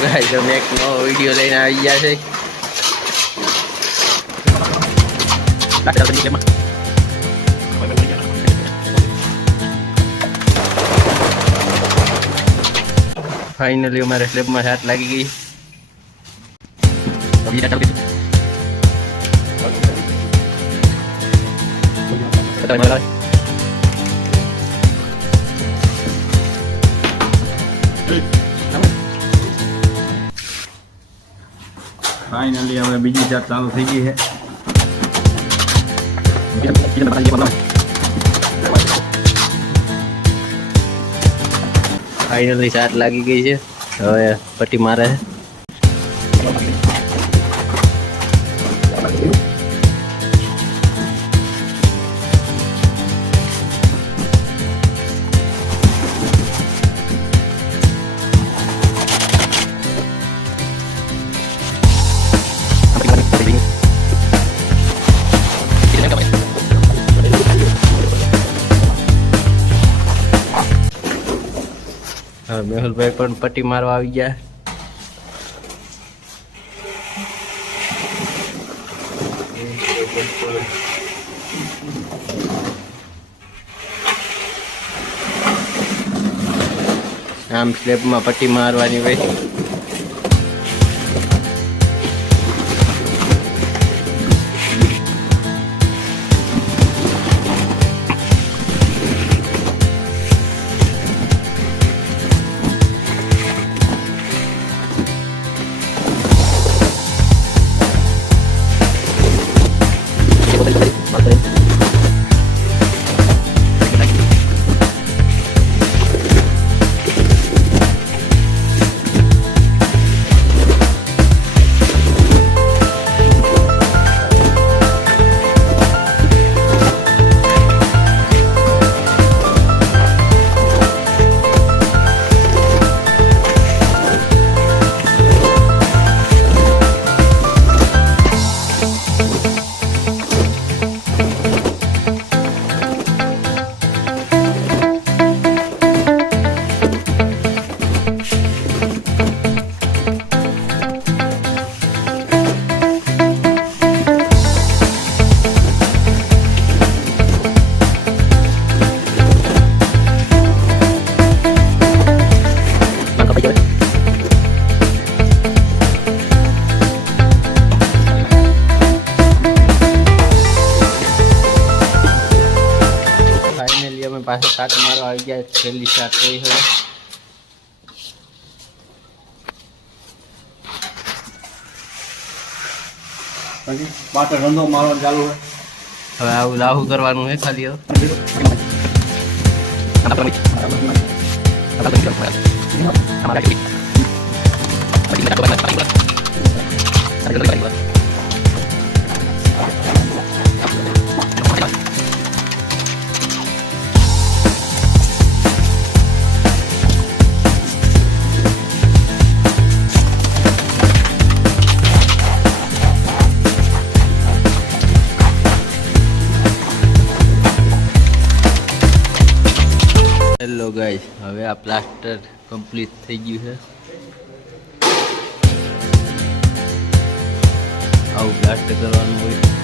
ગાઈસ અમે એક નવો વિડિયો લઈને આવી ગયા છે. ફાઇનલી અમારે સ્લેબમાં હાથ લાગી ગઈ. ફાઇનલી હવે બીજી જાત ચાલુ થઈ ગઈ છે. ફાઇનલી સાત લાગી ગઈ છે. હવે પટ્ટી મારે છે. મેહુલભાઈ પણ પટ્ટી મારવા આવી ગયા. આમ સ્લેબમાં પટ્ટી મારવાની હોય. પાછા સાત મારવા આવી ગયા. છેલ્લી સાત થઈ હવે. પાછળ રંધો મારવાનું ચાલુ હોય. હવે આવું લાહુ કરવાનું છે ખાલી. હેલો ગાઈસ, હવે આ પ્લાસ્ટર કમ્પ્લીટ થઈ ગયું છે. આવું પ્લાસ્ટર કરવાનું હોય.